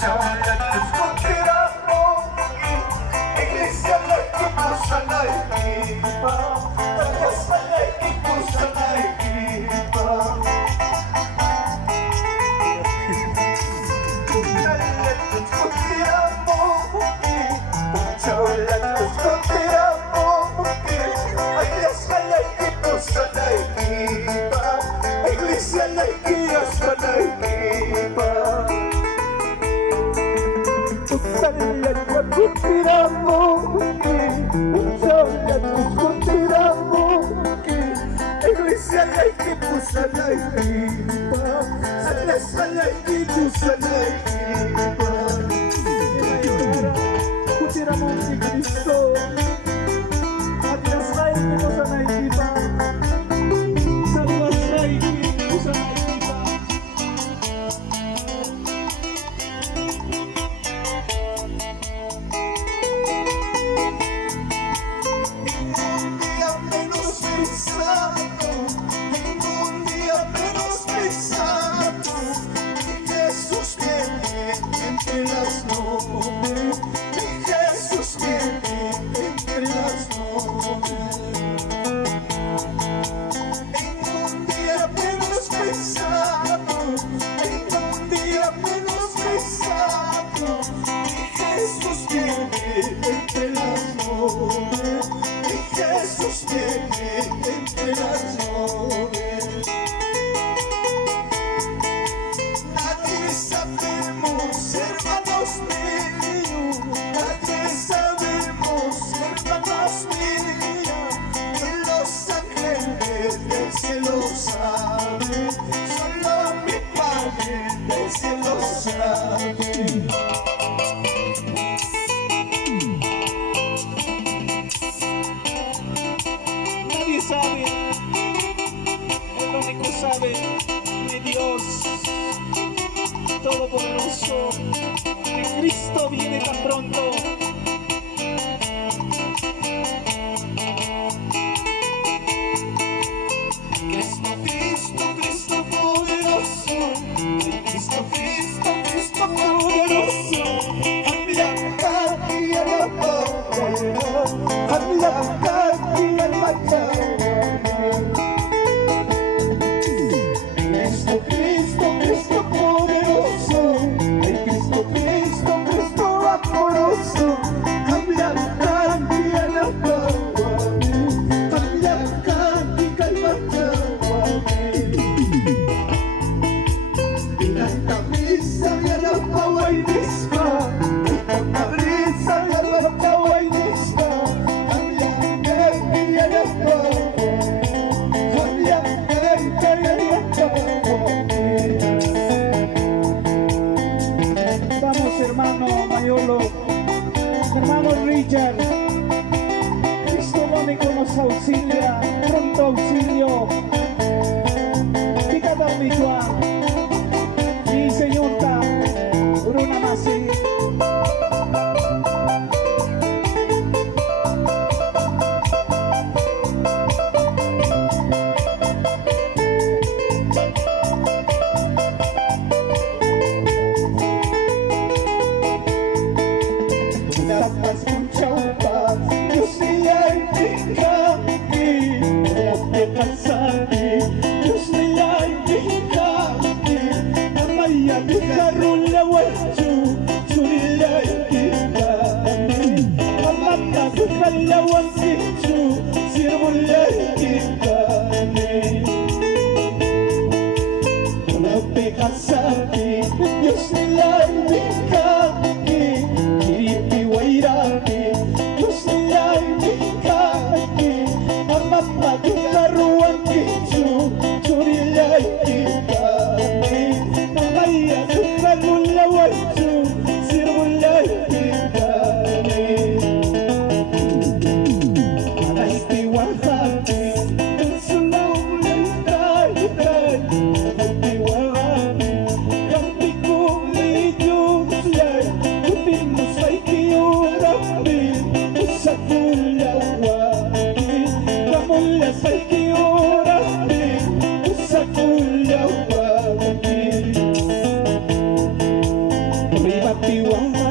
Chavala, discutiramos iglesia la equipusa la equipa, la casa la equipusa la equipa. Chavala, discutiramos iglesia la equipusa la equipa, iglesia la equipusa la equipa. Iglesia la equipusa la equipa, la equipusa la equipa. Kutiramo si Kristo at nasa equipusa na equipa. Sa nasa equipusa na equipa. Un día menos pensado, un día menos pensado, Jesús viene entre las nubes, Jesús viene entre las nubes. En un día menos pensado, en un día menos pensado, Jesús viene entre las nubes. Jesús viene entre las nubes. Nadie sabemos, hermanos míos, nadie sabemos, hermanos míos, que los ángeles del cielo saben, solo mi Padre del cielo sabe. Nadie sabe, el único sabe, mi Dios Todopoderoso, que Cristo viene tan pronto. Cristo, Cristo, Cristo poderoso, Cristo, Cristo, Cristo poderoso, habla aquí el amor, habla aquí el matar. Cristo, Cristo, Cristo poderoso, Cristo, Cristo, Cristo amoroso, habla aquí el amor, habla aquí el matar. Tanta brisa y a la pava y disca, tanta brisa y a la pava y disca, habla aquí el amor, habla aquí el Vamos, hermano Mayolo, hermano Richard, Cristo lo único nos auxilia, pronto auxilio. Kita Barbicua, y Señor ta, Bruna Masi. Escucha un paz, Dios me ha indicado, Dios me ha indicado. magtiwala